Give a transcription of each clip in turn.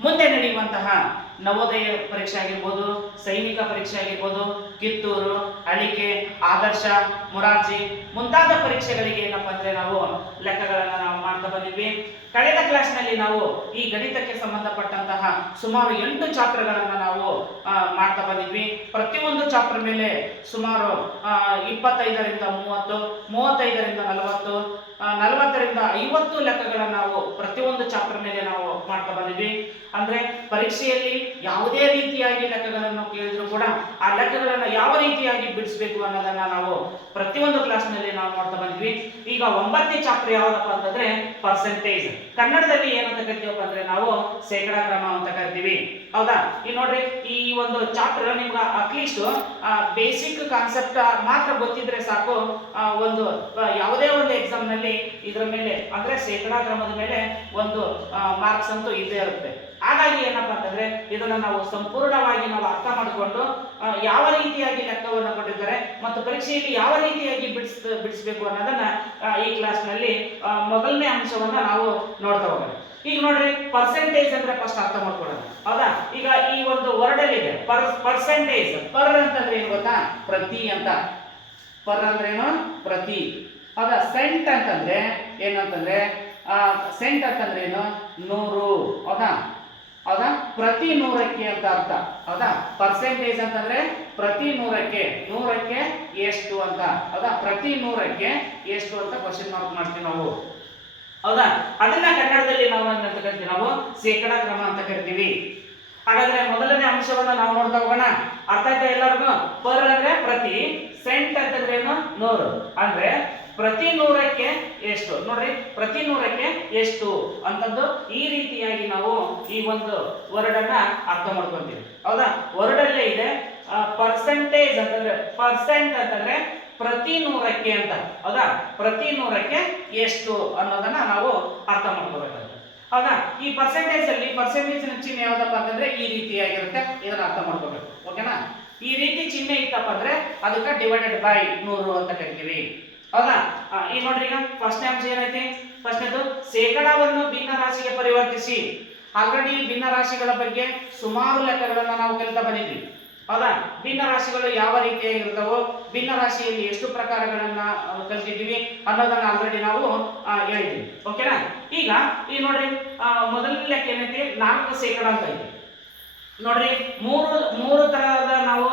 ಮುಂದೆ ನಡೆಯುವಂತಹ ನವೋದಯ ಪರೀಕ್ಷೆ ಆಗಿರ್ಬೋದು, ಸೈನಿಕ ಪರೀಕ್ಷೆ ಆಗಿರ್ಬೋದು, ಕಿತ್ತೂರು ಅಳಿಕೆ ಆದರ್ಶ, ಮುರಾರ್ಜಿ ಮುಂತಾದ ಪರೀಕ್ಷೆಗಳಿಗೆ ಏನಪ್ಪ ಅಂದ್ರೆ ನಾವು ಲೆಕ್ಕಗಳನ್ನು ನಾವು ಮಾಡ್ತಾ ಬಂದಿದ್ವಿ. ಕಳೆದ ಕ್ಲಾಸ್ನಲ್ಲಿ ನಾವು ಈ ಗಣಿತಕ್ಕೆ ಸಂಬಂಧಪಟ್ಟಂತಹ ಸುಮಾರು ಎಂಟು ಚಾಪ್ಟರ್ಗಳನ್ನು ನಾವು ಮಾಡ್ತಾ ಬಂದಿದ್ವಿ. ಪ್ರತಿಯೊಂದು ಚಾಪ್ಟರ್ ಮೇಲೆ ಸುಮಾರು ಇಪ್ಪತ್ತೈದರಿಂದ ಮೂವತ್ತು, ಮೂವತ್ತೈದರಿಂದ ನಲವತ್ತು ನಲವತ್ತರಿಂದ ಐವತ್ತು ಲೆಕ್ಕಗಳನ್ನು ನಾವು ಪ್ರತಿಯೊಂದು ಚಾಪ್ಟರ್ ಮೇಲೆ ನಾವು ಮಾಡ್ತಾ ಬಂದಿದ್ವಿ. ಅಂದ್ರೆ ಪರೀಕ್ಷೆಯಲ್ಲಿ ಯಾವುದೇ ರೀತಿಯಾಗಿ ಲೆಕ್ಕಗಳನ್ನು ಕೇಳಿದ್ರು ಕೂಡ ಆ ಲೆಕ್ಕಗಳನ್ನು ಯಾವ ರೀತಿಯಾಗಿ ಬಿಡಿಸಬೇಕು ಅನ್ನೋದನ್ನ ನಾವು ಪ್ರತಿಯೊಂದು ಕ್ಲಾಸ್ನಲ್ಲಿ ನಾವು ನೋಡ್ತಾ ಬಂದ್ವಿ. ಈಗ ಒಂಬತ್ತನೇ ಚಾಪ್ಟರ್ ಯಾವ್ದಪ್ಪ ಅಂತಂದ್ರೆ ಪರ್ಸೆಂಟೇಜ್ ಕನ್ನಡದಲ್ಲಿ ಏನಂತ ಕರಿತೀವಪ್ಪ ಅಂದ್ರೆ ನಾವು ಶೇಕಡಾ ಕ್ರಮ ಅಂತ ಕರಿತೀವಿ. ಹೌದಾ? ಈಗ ನೋಡ್ರಿ, ಈ ಒಂದು ಚಾಪ್ಟರ್ ನಿಮ್ಗೆ ಅಟ್ಲೀಸ್ಟ್ ಬೇಸಿಕ್ ಕಾನ್ಸೆಪ್ಟ್ ಮಾತ್ರ ಗೊತ್ತಿದ್ರೆ ಸಾಕು. ಒಂದು ಯಾವುದೇ ಒಂದು ಎಕ್ಸಾಮ್ನಲ್ಲಿ ಇದ್ರ ಮೇಲೆ, ಅಂದ್ರೆ ಶೇಕಡಾ ಕ್ರಮದ ಮೇಲೆ ಒಂದು ಮಾರ್ಕ್ಸ್ ಅಂತೂ ಇದ್ದೇ ಇರುತ್ತೆ. ಹಾಗಾಗಿ ಏನಪ್ಪ ಅಂತಂದ್ರೆ ಇದನ್ನ ನಾವು ಸಂಪೂರ್ಣವಾಗಿ ನಾವು ಅರ್ಥ ಮಾಡಿಕೊಂಡು ಯಾವ ರೀತಿಯಾಗಿ ಲೆಕ್ಕವನ್ನು ಕೊಟ್ಟಿದ್ದಾರೆ ಮತ್ತು ಪರೀಕ್ಷೆಯಲ್ಲಿ ಯಾವ ರೀತಿಯಾಗಿ ಬಿಡಿಸ್, ಬಿಡಿಸ್ಬೇಕು ಅನ್ನೋದನ್ನ ಈ ಕ್ಲಾಸ್ನಲ್ಲಿ ಮೊದಲನೇ ಅಂಶವನ್ನ ನಾವು ನೋಡ್ತಾ ಹೋಗೋಣ. ಈಗ ನೋಡ್ರಿ ಪರ್ಸೆಂಟೇಜ್ ಅಂದ್ರೆ ಫಸ್ಟ್ ಅರ್ಥ ಮಾಡ್ಕೊಳ್ಳೋಣ. ಹೌದಾ? ಈಗ ಈ ಒಂದು ವರ್ಡ್ ಅಲ್ಲಿ ಇದೆ ಪರ್ ಪರ್ಸೆಂಟೇಜ್ ಪರ್ ಅಂತಂದ್ರೆ ಏನು ಗೊತ್ತಾ? ಪ್ರತಿ ಅಂತ. ಪರ್ ಅಂದ್ರೆ ಏನು? ಪ್ರತಿ. ಹೌದಾ? ಸೆಂಟ್ ಅಂತಂದ್ರೆ ಏನಂತಂದ್ರೆ ಸೆಂಟ್ ಅಂತಂದ್ರೆ ಏನು? ನೂರು. ಹೌದಾ? ಹೌದಾ? ಪ್ರತಿ ನೂರಕ್ಕೆ ಅಂತ ಅರ್ಥ. ಹೌದಾ? ಪರ್ಸೆಂಟೇಜ್ ಅಂತಂದ್ರೆ ಪ್ರತಿ ನೂರಕ್ಕೆ. ನೂರಕ್ಕೆ ಎಷ್ಟು ಅಂತ. ಹೌದಾ? ಪ್ರತಿ ನೂರಕ್ಕೆ ಎಷ್ಟು ಅಂತ ಕ್ವಶನ್ ಮಾರ್ಕ್ ಮಾಡ್ತೀವಿ ನಾವು. ಹೌದಾ? ಅದನ್ನ ಕನ್ನಡದಲ್ಲಿ ನಾವು ಏನಂತ ಕರಿತೀವಿ ನಾವು? ಶೇಕಡಾ ಕ್ರಮ ಅಂತ ಕರಿತೀವಿ. ಹಾಗಾದ್ರೆ ಮೊದಲನೇ ಅಂಶವನ್ನ ನಾವು ನೋಡ್ತಾ ಹೋಗೋಣ. ಅರ್ಥ ಆಯ್ತಾ ಎಲ್ಲರಿಗೂ? ಪರ್ ಅಂದ್ರೆ ಪ್ರತಿ ಸೆಂಟ್ ಅಂತಂದ್ರೆ ಏನು? ನೂರು. ಅಂದ್ರೆ ಪ್ರತಿ ನೂರಕ್ಕೆ ಎಷ್ಟು? ನೋಡ್ರಿ, ಪ್ರತಿ ನೂರಕ್ಕೆ ಎಷ್ಟು? ಅಂತಂದು ಈ ರೀತಿಯಾಗಿ ನಾವು ಈ ಒಂದು ವರ್ಡ್ ಅನ್ನ ಅರ್ಥ ಮಾಡ್ಕೊಂತೀವಿ. ಹೌದಾ? ವರ್ಡ್ ಅಲ್ಲೇ ಇದೆ ಪರ್ಸೆಂಟೇಜ್ ಅಂತಂದ್ರೆ ಪರ್ಸೆಂಟ್ ಅಂತಂದ್ರೆ ಪ್ರತಿ ನೂರಕ್ಕೆ ಅಂತ. ಹೌದಾ? ಪ್ರತಿ ನೂರಕ್ಕೆ ಎಷ್ಟು ಅನ್ನೋದನ್ನ ನಾವು ಅರ್ಥ ಮಾಡ್ಕೋಬೇಕಾಗುತ್ತೆ ಹೌದಾ? ಈ ಪರ್ಸೆಂಟೇಜ್ ಅಲ್ಲಿ ಪರ್ಸೆಂಟೇಜ್ ಚಿಹ್ನೆ ಯಾವ್ದಪ್ಪ ಅಂತಂದ್ರೆ ಈ ರೀತಿಯಾಗಿರುತ್ತೆ. ಇದನ್ನ ಅರ್ಥ ಮಾಡ್ಕೋಬೇಕು ಓಕೆನಾ? ಈ ರೀತಿ ಚಿಹ್ನೆ ಇತ್ತಪ್ಪ ಅಂದ್ರೆ ಅದಕ್ಕೆ ಡಿವೈಡೆಡ್ ಬೈ ನೂರು ಅಂತ ಕರಿತೀವಿ. ಹೌದಾ? ಈಗ ನೋಡ್ರಿ, ಈಗ ಫಸ್ಟ್ ಅಂಶ ಏನೈತಿ? ಫಸ್ಟ್ನೇದು ಶೇಕಡಾವನ್ನು ಭಿನ್ನ ರಾಶಿಗೆ ಪರಿವರ್ತಿಸಿ. ಆಲ್ರೆಡಿ ಭಿನ್ನ ರಾಶಿಗಳ ಬಗ್ಗೆ ಸುಮಾರು ಲೆಕ್ಕಗಳನ್ನು ನಾವು ಕಲಿತಾ ಬಂದಿದ್ವಿ. ಹೌದಾ? ಭಿನ್ನ ರಾಶಿಗಳು ಯಾವ ರೀತಿಯಾಗಿರ್ತಾವೋ ಭಿನ್ನ ರಾಶಿಯಲ್ಲಿ ಎಷ್ಟು ಪ್ರಕಾರಗಳನ್ನ ಕಲ್ತಿದ್ದೀವಿ ಅನ್ನೋದನ್ನ ಆಲ್ರೆಡಿ ನಾವು ಹೇಳಿದ್ವಿ. ಓಕೆನಾ ಈಗ ಈ ನೋಡ್ರಿ ಮೊದಲ ಮೊದಲನೇ ಲೆಕ್ಕ ಏನೈತಿ? ನಾಲ್ಕು ಶೇಕಡ ಅಂತ ಇದೆ ನೋಡ್ರಿ, ಮೂರು ಮೂರು ತರಹದ ನಾವು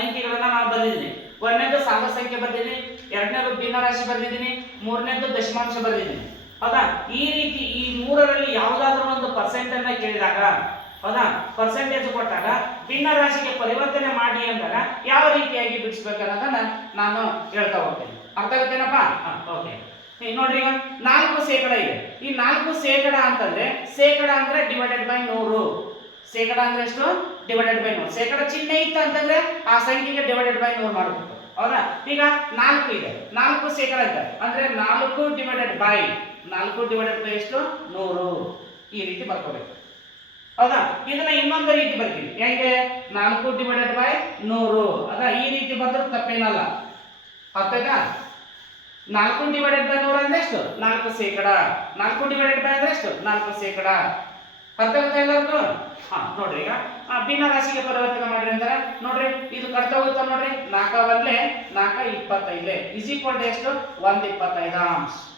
ಅಂಕಿಗಳನ್ನ ನಾವು ಬಂದಿದ್ದೀನಿ ಒಂದನೇದು ಸಾಲ ಸಂಖ್ಯೆ ಬರ್ದಿದ್ದೀನಿ ಎರಡನೇದು ಭಿನ್ನ ರಾಶಿ ಬರೆದಿದ್ದೀನಿ, ಮೂರನೇದು ದಶಮಾಂಶ ಬರೆದಿದ್ದೀನಿ. ಹೌದಾ? ಈ ರೀತಿ ಈ ಮೂರರಲ್ಲಿ ಯಾವುದಾದ್ರೂ ಒಂದು ಪರ್ಸೆಂಟ್ ಅನ್ನ ಕೇಳಿದಾಗ, ಹೌದಾ? ಪರ್ಸೆಂಟೇಜ್ ಕೊಟ್ಟಾಗ ಭಿನ್ನ ರಾಶಿಗೆ ಪರಿವರ್ತನೆ ಮಾಡಿ ಅಂದಾಗ ಯಾವ ರೀತಿಯಾಗಿ ಬಿಡಿಸ್ಬೇಕನ್ನೋದನ್ನ ನಾನು ಹೇಳ್ತಾ ಹೋಗ್ತೇನೆ. ಅರ್ಥ ಆಗುತ್ತೇನಪ್ಪ? ಓಕೆ ನೋಡ್ರಿ ಈಗ ನಾಲ್ಕು ಶೇಕಡ ಇದೆ. ಈ ನಾಲ್ಕು ಶೇಕಡ ಅಂತಂದ್ರೆ ಶೇಕಡ ಅಂದ್ರೆ ಡಿವೈಡೆಡ್ ಬೈ ನೂರು. ಶೇಕಡ ಅಂದ್ರೆ ಎಷ್ಟು? ಡಿವೈಡೆಡ್ ಬೈ ನೂರು. ಶೇಕಡ ಚಿಹ್ನೆ ಇತ್ತು ಅಂತಂದ್ರೆ ಆ ಸಂಖ್ಯೆಗೆ ಡಿವೈಡೆಡ್ ಬೈ ನೂರು ಮಾಡಬೇಕು. ಹೌದಾ? ಈಗ ನಾಲ್ಕು ಇದೆ. ನಾಲ್ಕು ಶೇಕಡ ಇದೆ. ಅಂದ್ರೆ ನಾಲ್ಕು ಡಿವೈಡೆಡ್ ಬೈ ನಾಲ್ಕು ಡಿವೈಡೆಡ್ ಬೈ ಎಷ್ಟು? ನೂರು. ಈ ರೀತಿ ಬರ್ಕೋಬೇಕು. ಹೌದಾ? ಇದನ್ನ ಇನ್ನೊಂದು ರೀತಿ ಬರ್ತೀವಿ ಹೆಂಗೆ? ನಾಲ್ಕು ಡಿವೈಡೆಡ್ ಬೈ ನೂರು. ಅದ ಈ ರೀತಿ ಬಂದ್ರೆ ತಪ್ಪೇನಲ್ಲ. ಅರ್ಥಾಯ್ತಾ ನಾಲ್ಕು ಡಿವೈಡೆಡ್ ಬೈ ನೂರು ಅಂದ್ರೆ ಎಷ್ಟು? ನಾಲ್ಕು ಶೇಕಡ. ನಾಲ್ಕು ಡಿವೈಡೆಡ್ ಬೈ ಅಂದ್ರೆ ಎಷ್ಟು? ನಾಲ್ಕು ಶೇಕಡ. ಅರ್ಥ ಆಗ್ತಾ ಎಲ್ಲರಿಗೂ ಹಾ, ನೋಡ್ರಿ ಈಗ ಭಿನ್ನ ರಾಶಿಗೆ ಪರಿವರ್ತನೆ ಮಾಡ್ರಿ ಅಂತಾರೆ ನೋಡ್ರಿ, ಇದು ಕಟ್ತಾ ಹೋಗುತ್ತಾ ನೋಡ್ರಿ ನಾಲ್ಕ ಒಂದ್ಲೆ ನಾಲ್ಕ ಇಪ್ಪತ್ತೈದ್ಲೆ ಇಸ್ ಈಕ್ವಲ್ ಟು ಎಷ್ಟು? ಒಂದ್ ಇಪ್ಪತ್ತೈದು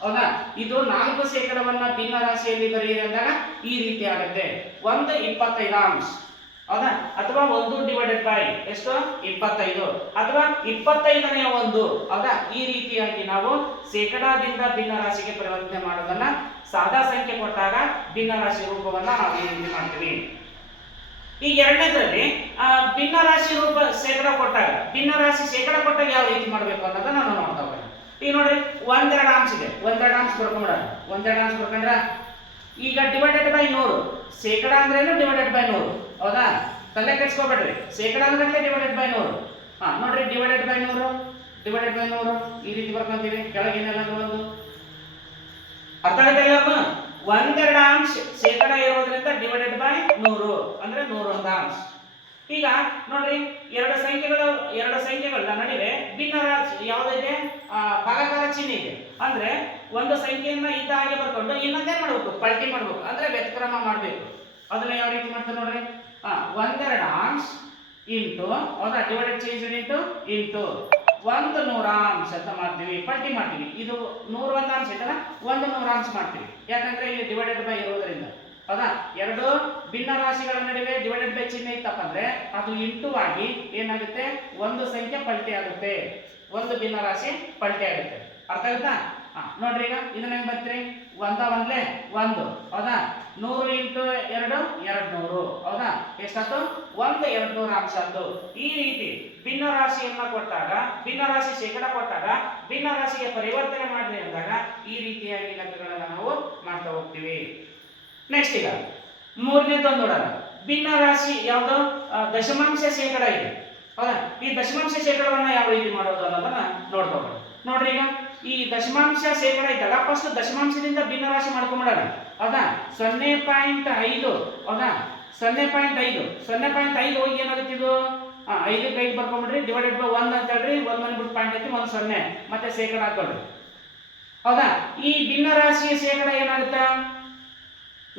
ಹೌದಾ? ಇದು ನಾಲ್ಕು ಶೇಕಡವನ್ನ ಭಿನ್ನ ರಾಶಿಯಲ್ಲಿ ಬರೆಯಿರಿ ಅಂದಾಗ ಈ ರೀತಿ ಆಗುತ್ತೆ. ಒಂದು ಇಪ್ಪತ್ತೈದು ಅಂಶ ಹೌದಾ? ಅಥವಾ ಒಂದು ಡಿವೈಡೆಡ್ ಬೈ ಎಷ್ಟು? ಇಪ್ಪತ್ತೈದು. ಅಥವಾ ಇಪ್ಪತ್ತೈದನೇ ಒಂದು. ಹೌದಾ? ಈ ರೀತಿಯಾಗಿ ನಾವು ಶೇಕಡಾದಿಂದ ಭಿನ್ನ ರಾಶಿಗೆ ಪರಿವರ್ತನೆ ಮಾಡೋದನ್ನ ಸಾದಾ ಸಂಖ್ಯೆ ಕೊಟ್ಟಾಗ ಭಿನ್ನರಾಶಿ ರೂಪವನ್ನ ನಾವು ಈ ರೀತಿ ಮಾಡ್ತೀವಿ. ಈಗ ಎರಡನೇದ್ರಲ್ಲಿ ಭಿನ್ನ ರಾಶಿ ರೂಪ ಶೇಕಡ ಕೊಟ್ಟಾಗ ಭಿನ್ನ ರಾಶಿ ಶೇಕಡ ಕೊಟ್ಟಾಗ ಯಾವ ರೀತಿ ಮಾಡಬೇಕು ಅನ್ನೋದನ್ನ ನಾವು ನೋಡ್ತಾ ಹೋಗೋಣ ಈಗ ನೋಡ್ರಿ, ಒಂದೆರಡು ಅಂಶ ಇದೆ. ಒಂದೆರಡು ಅಂಶ ಬರ್ಕೊಂಡ್ಬಿಡ ಒಂದೆರಡು ಅಂಶ ಬರ್ಕೊಂಡ್ರ ಈಗ ಡಿವೈಡೆಡ್ ಬೈ ನೂರು. ಶೇಕಡ ಅಂದ್ರೇನು ಡಿವೈಡೆಡ್ ಬೈ ನೂರು. ಹೌದಾ? ತಲೆ ಕೆಡ್ಸ್ಕೊಬೇಡ್ರಿ. ಶೇಕಡ ಅಂದ್ರೆ ಡಿವೈಡೆಡ್ ಬೈ ನೂರು. ಹಾ, ನೋಡ್ರಿ ಡಿವೈಡೆಡ್ ಬೈ ನೂರು ಡಿವೈಡೆಡ್ ಬೈ ನೂರು. ಈ ರೀತಿ ಬರ್ಕೊಂತೀವಿ ಕೆಳಗೆ ಏನೆಲ್ಲ ಒಂದು ಅರ್ಥ ಎಲ್ಲರಿಗೂ? ಒಂದೆರಡು ಅಂಶ, ಶೇಕಡ ಇರೋದ್ರಿಂದ ಡಿವೈಡೆಡ್ ಬೈ ನೂರು, ಅಂದ್ರೆ ನೂರು ಅಂತ ಅಂಶ. ಈಗ ನೋಡ್ರಿ, ಎರಡು ಸಂಖ್ಯೆಗಳ ಎರಡು ಸಂಖ್ಯೆಗಳ ನಡುವೆ ಭಿನ್ನ ಯಾವುದಿದೆ ಭಾಗಾಕಾರ ಚಿಹ್ನೆ ಇದೆ. ಅಂದ್ರೆ ಒಂದು ಸಂಖ್ಯೆಯನ್ನ ಇದ್ದ ಹಾಗೆ ಬರ್ಕೊಂಡು ಇನ್ನೊಂದೇನ್ ಮಾಡ್ಬೇಕು, ಪಲ್ಟಿ ಮಾಡ್ಬೇಕು, ಅಂದ್ರೆ ವ್ಯತ್ಕ್ರಮ ಮಾಡ್ಬೇಕು. ಯಾವ ರೀತಿ ಮಾಡ್ತಾರೆ ನೋಡ್ರಿ? ಹಾ ಒಂದೆರಡು ಅಂಶ ಇಂಟು ಹೌದಾ ಡಿವೈಡೆಡ್ ಚೇಂಜ್ ಇಂಟು ಇಂಟು. ಒಂದು ನೂರಾಂಶ ಅಂತ ಮಾಡ್ತೀವಿ, ಪಟ್ಟಿ ಮಾಡ್ತೀವಿ. ಇದು ನೂರ ಒಂದು ಅಂಶ ಒಂದು ನೂರಾಂಶ ಮಾಡ್ತೀವಿ. ಯಾಕಂದ್ರೆ ಇಲ್ಲಿ ಡಿವೈಡೆಡ್ ಬೈ ಇರೋದ್ರಿಂದ ಹೌದಾ? ಎರಡು ಭಿನ್ನ ರಾಶಿಗಳ ನಡುವೆ ಡಿವೈಡೆಡ್ ಬೈ ಚಿಹ್ನೆ ಇತ್ತಪ್ಪ ಅಂದ್ರೆ, ಅದು ಇಂಟು ಆಗಿ ಏನಾಗುತ್ತೆ? ಒಂದು ಸಂಖ್ಯೆ ಪಲ್ಟಿ ಆಗುತ್ತೆ. ಒಂದು ಭಿನ್ನ ರಾಶಿ ಪಲ್ಟಿ ಆಗುತ್ತೆ. ಅರ್ಥ ಹಾ, ನೋಡ್ರಿ ಈಗ, ಇದನ್ನ ಹೆಂಗ್ ಬರ್ತೀರಿ? ಒಂದ ಒಂದ್ಲೆ ಒಂದು, ಹೌದಾ? ನೂರು ಇಂಟು ಎರಡು ಎರಡು ನೂರು, ಹೌದಾ? ಎಷ್ಟಾಯ್ತು ಒಂದು ಎರಡು ನೂರು ಅಂಶದ್ದು. ಈ ರೀತಿ ಭಿನ್ನ ರಾಶಿಯನ್ನ ಕೊಟ್ಟಾಗ, ಭಿನ್ನ ರಾಶಿ ಶೇಕಡ ಕೊಟ್ಟಾಗ, ಭಿನ್ನ ರಾಶಿಗೆ ಪರಿವರ್ತನೆ ಮಾಡ್ರಿ ಅಂದಾಗ ಈ ರೀತಿಯಾಗಿ ಲೆಕ್ಕಗಳನ್ನ ನಾವು ಮಾಡ್ತಾ ಹೋಗ್ತೀವಿ. ನೆಕ್ಸ್ಟ್ ಈಗ ಮೂರನೇದೊಂದು ನೋಡೋಣ ಭಿನ್ನ ರಾಶಿ ಯಾವುದು? ದಶಮಾಂಶ ಶೇಕಡ ಇದೆ. ಹೌದಾ? ಈ ದಶಮಾಂಶ ಶೇಕಡವನ್ನ ಯಾವ ರೀತಿ ಮಾಡೋದು ಅನ್ನೋದನ್ನ ನೋಡ್ತಾ ಹೋಗೋಣ. ನೋಡ್ರಿ ಈಗ. ಈ ದಶಮಾಂಶ ಶೇಕಡ ಇದ್ದಾಗ ಫಸ್ಟ್ ದಶಮಾಂಶದಿಂದ ಭಿನ್ನರಾಶಿ ಮಾಡ್ಕೊಂಬಿಡೋಣ. ಹೌದಾ? ಸೊನ್ನೆ ಪಾಯಿಂಟ್ ಐದು, ಹೌದಾ? ಸೊನ್ನೆ ಪಾಯಿಂಟ್ ಐದು, ಸೊನ್ನೆ ಪಾಯಿಂಟ್ ಐದು ಹೋಗಿ ಏನಾಗುತ್ತೆ ಇದು? ಐದಕ್ಕೆ ಐದು ಬರ್ಕೊಂಬಿಡ್ರಿ ಡಿವೈಡೆಡ್ ಬೈ ಒಂದ್ ಅಂತ ಹೇಳ್ರಿ ಒಂದ್ ಬಿಟ್ಟು ಪಾಯಿಂಟ್ ಐತಿ ಒಂದ್ ಸೊನ್ನೆ, ಮತ್ತೆ ಶೇಕಡ ಹಾಕೊಳ್ರಿ ಹೌದಾ? ಈ ಭಿನ್ನ ರಾಶಿಯ ಶೇಕಡ ಏನಾಗುತ್ತೆ?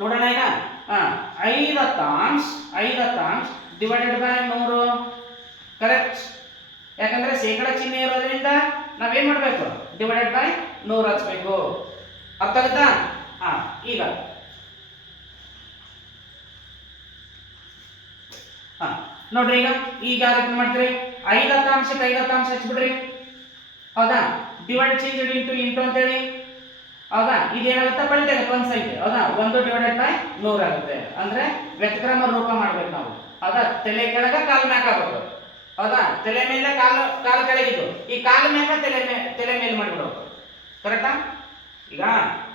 ನೋಡೋಣ ಈಗ. ಹಾ ಐವತ್ತಾಂಶ ಐವತ್ತಾಂಶ ಡಿವೈಡೆಡ್ ಬೈ ನೂರು. ಕರೆಕ್ಟ್ ಯಾಕಂದ್ರೆ ಶೇಕಡ ಚಿಹ್ನೆ ಇರೋದ್ರಿಂದ ನಾವೇನ್ ಮಾಡಬೇಕು? ಡಿವೈಡೆಡ್ ಬೈ ನೂರು ಹಚ್ಬೇಕು. ಅರ್ಥ ಆಗುತ್ತಾ? ಹಾ, ಈಗ. ಹಾ, ನೋಡ್ರಿ ಈಗ ಈಗ ಯಾವ ರೀತಿ ಮಾಡ್ತೀರಿ? ಐದು ಐವತ್ತಾಂಶ ಹಚ್ಬಿಡ್ರಿ. ಹೌದಾ? ಡಿವೈಡ್ ಚೇಂಜ್ ಇಂಟು ಇಂಟು ಅಂತೇಳಿ. ಹೌದಾ? ಇದೇನಾಗುತ್ತೆ? ಪಲ್ಟಿ ಒಂದು ಸಂಖ್ಯೆ ಹೌದಾ? ಒಂದು ಡಿವೈಡೆಡ್ ಬೈ ನೂರು ಆಗುತ್ತೆ. ಅಂದ್ರೆ ವ್ಯತಿಕ್ರಮ ರೂಪ ಮಾಡ್ಬೇಕು ನಾವು. ಹೌದಾ? ತಲೆ ಕೆಳಗ ಕಾಲ್ ಮ್ಯಾಕ್ ಆಗ್ಬೇಕು ಹೌದಾ? ತಲೆ ಮೇಲೆ ಕಾಲು ಕಾಲು ಕೆಳಗಿದ್ದು. ಈ ಕಾಲು ಮೇಲೆ ತಲೆ ಮೇಲೆ ತಲೆ ಮೇಲೆ ಮಾಡ್ಬಿಡ್ಬೇಕು ಕರೆಕ್ಟಾ? ಈಗ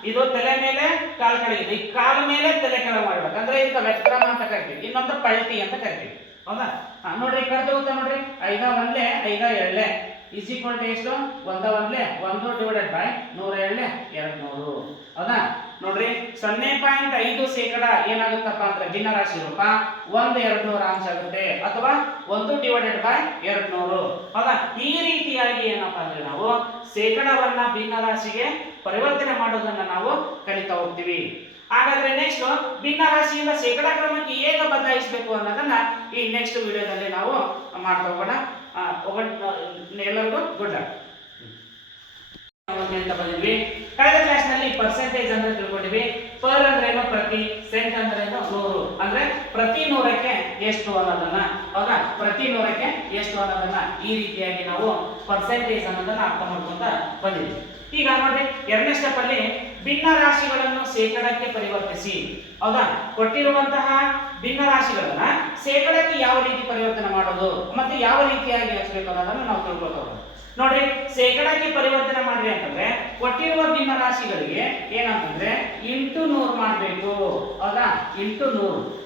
ಇದು ತಲೆ ಮೇಲೆ, ಕಾಲು ಕೆಳಗಿದೆ ಈ ಕಾಲು ಮೇಲೆ ತಲೆ ಕೆಳಗೆ ಮಾಡ್ಬೇಕು. ಅಂದ್ರೆ ಇದಕ್ಕೆ ವ್ಯಕ್ರಮ ಅಂತ ಕರಿತೀವಿ. ಇನ್ನೊಂದು ಪಲ್ಟಿ ಅಂತ ಕರಿತೀವಿ. ಹೌದಾ? ಹಾ, ನೋಡ್ರಿ ಕಡೆ ತಗೋತಾ ನೋಡ್ರಿ? ಐದ ಒಂದ್ಲೆ ಐದ ಎಳ್ಳೆ. ಇಸ್ ಈಕ್ವಲ್ ಟು ಎಷ್ಟು? ಒಂದ ಒಂದ್ಲೆ ಒಂದು ಡಿವೈಡೆಡ್ ಬೈ ನೂರ ಎಳ್ಳೆ ಎರಡ್ ನೂರು ಹೌದಾ? ನೋಡ್ರಿ ಸೊನ್ನೆ ಪಾಯಿಂಟ್ ಐದು ಶೇಕಡ ಏನಾಗುತ್ತಪ್ಪ ಅಂದ್ರೆ ಭಿನ್ನರಾಶಿ ರೂಪ. ಒಂದು ಎರಡ್ ನೂರ ಅಂಶ ಆಗುತ್ತೆ. ಅಥವಾ ಒಂದು ಡಿವೈಡೆಡ್ ಬೈ ಎರಡ್ ನೂರು ಹೌದಾ? ಈ ರೀತಿಯಾಗಿ ಏನಪ್ಪಾ ಅಂದ್ರೆ ನಾವು ಶೇಕಡವನ್ನ ಭಿನ್ನರಾಶಿಗೆ ಪರಿವರ್ತನೆ ಮಾಡೋದನ್ನ ನಾವು ಕಲಿತಾ ಹೋಗ್ತೀವಿ. ಹಾಗಾದ್ರೆ ನೆಕ್ಸ್ಟ್ ಭಿನ್ನ ರಾಶಿಯಿಂದ ಶೇಕಡ ಕ್ರಮಕ್ಕೆ ಹೇಗೆ ಬದಲಾಯಿಸಬೇಕು ಅನ್ನೋದನ್ನ ಈ ನೆಕ್ಸ್ಟ್ ವಿಡಿಯೋದಲ್ಲಿ ನಾವು ಮಾಡ್ತಾ ಹೋಗೋಣ. ಎಲ್ಲರಿಗೂ ಗುಡ್ ಲಕ್ ಅಂತ ಬಂದಿದ್ವಿ. ಕಳೆದ ಕ್ಲಾಸ್ನಲ್ಲಿ ಪರ್ಸೆಂಟೇಜ್ ಅಂತ ತಿಳ್ಕೊಂಡಿವಿ. ಪರ್ ಅಂದ್ರೆ ಏನು? ಪ್ರತಿ ಸೆಂಟ್ ಅಂದ್ರೆ ಏನು? ನೂರು. ಅಂದ್ರೆ ಪ್ರತಿ ನೂರಕ್ಕೆ ಎಷ್ಟು ಅನ್ನೋದನ್ನ. ಹೌದಾ? ಪ್ರತಿ ನೂರಕ್ಕೆ ಎಷ್ಟು ಅನ್ನೋದನ್ನ ಈ ರೀತಿಯಾಗಿ ನಾವು ಪರ್ಸೆಂಟೇಜ್ ಅನ್ನೋದನ್ನ ಅರ್ಥ ಮಾಡ್ಕೊಂತ ಬಂದಿದ್ವಿ. ಈಗ ನೋಡಿ, ಎರಡನೇ ಸ್ಟೆಪ್ ಅಲ್ಲಿ ಭಿನ್ನ ರಾಶಿಗಳನ್ನು ಶೇಕಡಕ್ಕೆ ಪರಿವರ್ತಿಸಿ. ಹೌದಾ? ಕೊಟ್ಟಿರುವಂತಹ ಭಿನ್ನ ರಾಶಿಗಳನ್ನ ಶೇಕಡಕ್ಕೆ ಯಾವ ರೀತಿ ಪರಿವರ್ತನೆ ಮಾಡೋದು? ಮತ್ತೆ ಯಾವ ರೀತಿಯಾಗಿ ಹಚ್ಚಬೇಕು ಅನ್ನೋದನ್ನ ನಾವು ತಿಳ್ಕೊಳ್ತಾ ನೋಡ್ರಿ, ಶೇಕಡಾಕ್ಕೆ ಪರಿವರ್ತನೆ ಮಾಡ್ರಿ ಅಂತಂದ್ರೆ, ಕೊಟ್ಟಿರುವ ಭಿನ್ನ ರಾಶಿಗಳಿಗೆ ಏನಂತಂದ್ರೆ, ಇಂಟು ನೂರು ಮಾಡಬೇಕು, ಹೌದಾ? ಇಂಟು ನೂರು.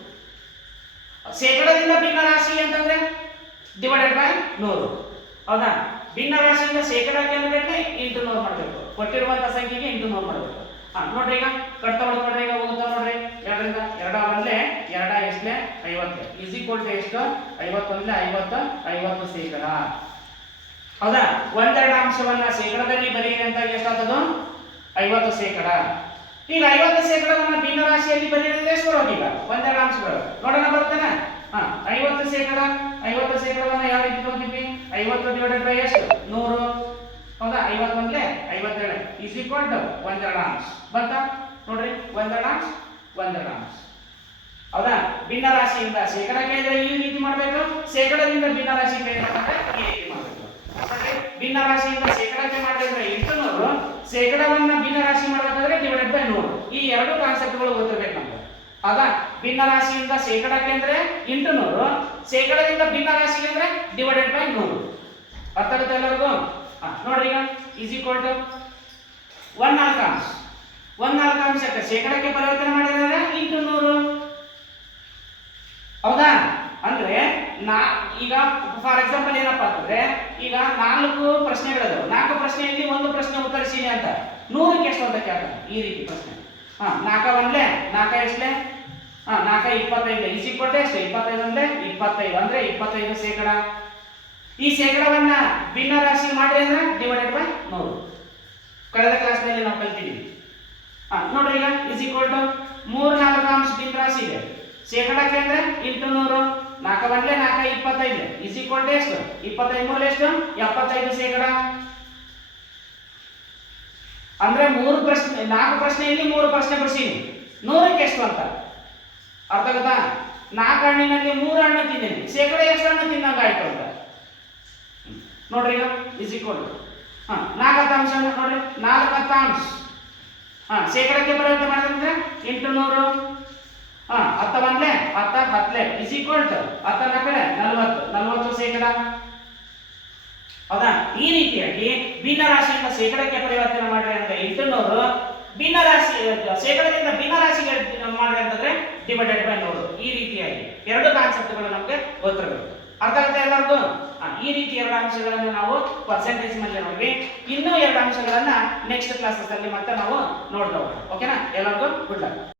ಶೇಕಡದಿಂದ ಭಿನ್ನ ರಾಶಿ ಅಂತಂದ್ರೆ ಡಿವೈಡೆಡ್ ಬೈ ನೂರು. ಹೌದಾ? ಭಿನ್ನ ರಾಶಿಯಿಂದ ಶೇಕಡಕ್ಕೆ ಅಂದ್ರೆ ಇಂಟು ನೂರು ಮಾಡಬೇಕು. ಕೊಟ್ಟಿರುವಂತ ಸಂಖ್ಯೆಗೆ ಇಂಟು ನೂರು ಮಾಡಬೇಕು. ಹಾ, ನೋಡ್ರಿ ಈಗ ಕಟ್ತಾ ನೋಡ್ರಿ ಈಗ ಹೋಗುತ್ತಾ ನೋಡ್ರಿ? ಎರಡರಿಂದ ಎರಡ ಒಂದ್ಲೆ ಎರಡ ಎಷ್ಟಲೆ? ಐವತ್ತು ಈಸಿ ಈಕ್ವಲ್ ಟು ಎಷ್ಟು? ಐವತ್ತೊಂದ್ಲೆ ಐವತ್ತು ಐವತ್ತು ಶೇಕಡ. ಹೌದಾ? ಒಂದೆರಡು ಅಂಶವನ್ನ ಶೇಕಡದಲ್ಲಿ ಬರೀರಿ ಅಂತ ಎಷ್ಟಾಗ್ತದ ಐವತ್ತು ಶೇಕಡ. ಈಗ ಐವತ್ತು ಶೇಕಡವನ್ನ ಭಿನ್ನ ರಾಶಿಯಲ್ಲಿ ಬರೀರಿ ಎಷ್ಟು ಬರೋದಿಲ್ಲ ಈಗ ಒಂದೆರಡು ಅಂಶಗಳು ನೋಡೋಣ ಬರ್ತಾನೆ? ಹಾ, ಐವತ್ತು ಶೇಕಡ. ಐವತ್ತು ಶೇಕಡವನ್ನ ಯಾವ ರೀತಿ ತಗೊಂಡಿದ್ವಿ ಐವತ್ತು ಡಿವೈಡೆಡ್ ಬೈ ಎಷ್ಟು? ನೂರು. ಹೌದಾ? ಐವತ್ತೊಂದ್ಲೆ ಐವತ್ತೆರಡು ಈಸ್ ಈಕ್ವಲ್ ಟು ಒಂದೆರಡು ಅಂಶ ಬಂತ ನೋಡ್ರಿ. ಒಂದೆರಡು ಅಂಶ ಒಂದೆರಡು ಅಂಶ ಹೌದಾ? ಭಿನ್ನ ರಾಶಿಯಿಂದ ಶೇಕಡ ಕೇಳಿದ್ರೆ ಈ ರೀತಿ ಮಾಡಬೇಕು. ಶೇಕಡದಿಂದ ಭಿನ್ನ ರಾಶಿ ಕೇಳಿದ್ರೆ ಈ ರೀತಿ ಮಾಡಬೇಕು. ಭಿನ್ನ ರಾಶಿಯಿಂದ ಶೇಕಡಕ್ಕೆ ಮಾಡಿದ್ರೆ ಎಂಟು ನೂರು ಶೇಕಡವನ್ನ ಭಿನ್ನ ರಾಶಿ ಮಾಡಬೇಕಾದ್ರೆ ಡಿವೈಡೆಡ್ ಬೈ ನೂರು. ಈ ಎರಡು ಕಾನ್ಸೆಪ್ಟ್ಗಳು ಗೊತ್ತಿರ್ಬೇಕು ನಮ್ಗೆ. ಹೌದಾ ಭಿನ್ನ ರಾಶಿಯಿಂದ ಶೇಕಡಕ್ಕೆ ಅಂದ್ರೆ ಎಂಟು ನೂರು ಶೇಕಡದಿಂದ ಭಿನ್ನ ರಾಶಿಗೆ ಅಂದ್ರೆ ಡಿವೈಡೆಡ್ ಬೈ ನೂರು. ಅರ್ಥ ಆಗುತ್ತೆ ಎಲ್ಲರಿಗೂ? ನೋಡ್ರಿ ಈಗ. ಈಸ್ ಈಕ್ವಲ್ ಟು ಒನ್ ನಾಲ್ಕಾಂಶ. ಒನ್ ನಾಲ್ಕಾಂಶಕ್ಕೆ ಶೇಕಡಕ್ಕೆ ಪರಿವರ್ತನೆ ಮಾಡಿದ್ರೆ ಇಂಟು ನೂರು ಹೌದಾ? ಅಂದ್ರೆ ನಾ, ಈಗ ಫಾರ್ ಎಕ್ಸಾಂಪಲ್ ಏನಪ್ಪಾ ಅಂತಂದ್ರೆ, ಈಗ ನಾಲ್ಕು ಪ್ರಶ್ನೆಗಳಿದಾವೆ ನಾಲ್ಕು ಪ್ರಶ್ನೆಯಲ್ಲಿ ಒಂದು ಪ್ರಶ್ನೆ ಉತ್ತರಿಸಿದೆ ಅಂತ. ನೂರಕ್ಕೆ ಎಷ್ಟು ಅಂತ ಕೇಳ್ತಾರೆ ಈ ರೀತಿ ಪ್ರಶ್ನೆ. ಹಾ, ನಾಲ್ಕ ಒಂದ್ಲೆ, ನಾಲ್ಕ ಎಷ್ಟಲೆ? ಹಾ, ನಾಲ್ಕ ಇಪ್ಪತ್ತೈದು ಈ ಸಿಕ್ಕೊಟ್ಟೆ ಎಷ್ಟು? ಇಪ್ಪತ್ತೈದು ಅಂದ್ರೆ ಇಪ್ಪತ್ತೈದು. ಅಂದ್ರೆ ಇಪ್ಪತ್ತೈದು ಶೇಕಡ. ಈ ಶೇಕಡವನ್ನ ಭಿನ್ನ ರಾಶಿ ಮಾಡಿ ಅಂದ್ರೆ ಡಿವೈಡೆಡ್ ಬೈ ನೂರು. ಕಳೆದ ಕ್ಲಾಸ್ನಲ್ಲಿ ನಾವು ಕಲ್ತಿದ್ದೀವಿ ಹಾ, ನೋಡ್ರಿ ಈಗ. ಇಸ್ ಈಕ್ವಲ್ ಟು ಮೂರು ನಾಲ್ಕು ಅಂಶ ಭಿನ್ನ ರಾಶಿ ಇದೆ. ಶೇಕಡಕ್ಕೆ ಅಂದ್ರೆ ಇಂಟು ನೂರು ನಾಲ್ಕು ಬಂಡ್ಲೆ ನಾಲ್ಕು ಇಪ್ಪತ್ತೈದು ಇಸ್ ಈಕ್ವಲ್ ಟು ಎಷ್ಟು? ಇಪ್ಪತ್ತೈದು ಮೂಲ ಎಷ್ಟು? ಎಪ್ಪತ್ತೈದು ಶೇಕಡ. ಅಂದ್ರೆ ಮೂರು ಪ್ರಶ್ನೆ, ನಾಲ್ಕು ಪ್ರಶ್ನೆ ಇಲ್ಲಿ ಮೂರು ಪ್ರಶ್ನೆ ಬಿಡಿಸೀನಿ. ನೂರಕ್ಕೆ ಎಷ್ಟು ಅಂತ? ಅರ್ಥ ಆಗುತ್ತಾ ನಾಲ್ಕು ಹಣ್ಣಿನಲ್ಲಿ ಮೂರು ಹಣ್ಣು ತಿಂದೀನಿ. ಶೇಕಡ ಎಷ್ಟು ಹಣ್ಣು ತಿನ್ನಂಗ ಆಯ್ತು ಅಂತ. ನೋಡ್ರಿ ಈಗ ಇಸ್ ಈಕ್ವಲ್ ಹಾ ನಾಲ್ಕು ಹತ್ತಾಂಶ ಅಂದ್ರೆ ನೋಡ್ರಿ ನಾಲ್ಕು ಹಾಂ ಹಾ, ಶೇಕಡಕ್ಕೆ ಪರಿವರ್ತನೆ ಮಾಡಿದ್ರೆ ಎಂಟು ನೂರು ಹಾ, ಹತ್ತ ಬಂದ್ಲೆ ಹತ್ತ ಹತ್ಲೆ ಇಸ್ ಈಕ್ವಲ್ ಟು ಹತ್ತ ನಕಡೆ ನಲ್ವತ್ತು ನಲ್ವತ್ತು ಶೇಕಡ. ಹೌದಾ? ಈ ರೀತಿಯಾಗಿ ಭಿನ್ನ ರಾಶಿಯಿಂದ ಶೇಕಡಕ್ಕೆ ಪರಿವರ್ತನೆ ಮಾಡ್ರಿ ಅಂತ ಎಂಟು ನೂರು ಭಿನ್ನ ರಾಶಿ ಶೇಕಡದಿಂದ ಭಿನ್ನ ರಾಶಿಗೆ ಮಾಡ್ರಿ ಅಂತಂದ್ರೆ ಡಿವೈಡೆಡ್ ಬೈ ನೂರು ಈ ರೀತಿಯಾಗಿ ಎರಡು ಕಾನ್ಸೆಪ್ಟ್ಗಳು ನಮಗೆ ಗೊತ್ತಿರಬೇಕು. ಅರ್ಥ ಆಗುತ್ತೆ ಎಲ್ಲರಿಗೂ? ಈ ರೀತಿ ಎರಡು ಅಂಶಗಳನ್ನು ನಾವು ಪರ್ಸೆಂಟೇಜ್ ಮೇಲೆ ನೋಡ್ವಿ ಇನ್ನೂ ಎರಡು ಅಂಶಗಳನ್ನ ನೆಕ್ಸ್ಟ್ ಕ್ಲಾಸಸ್ ಅಲ್ಲಿ ಮತ್ತೆ ನಾವು ನೋಡ್ತಾ ಓಕೆನಾ ಎಲ್ಲರಿಗೂ ಗುಡ್ ಲಕ್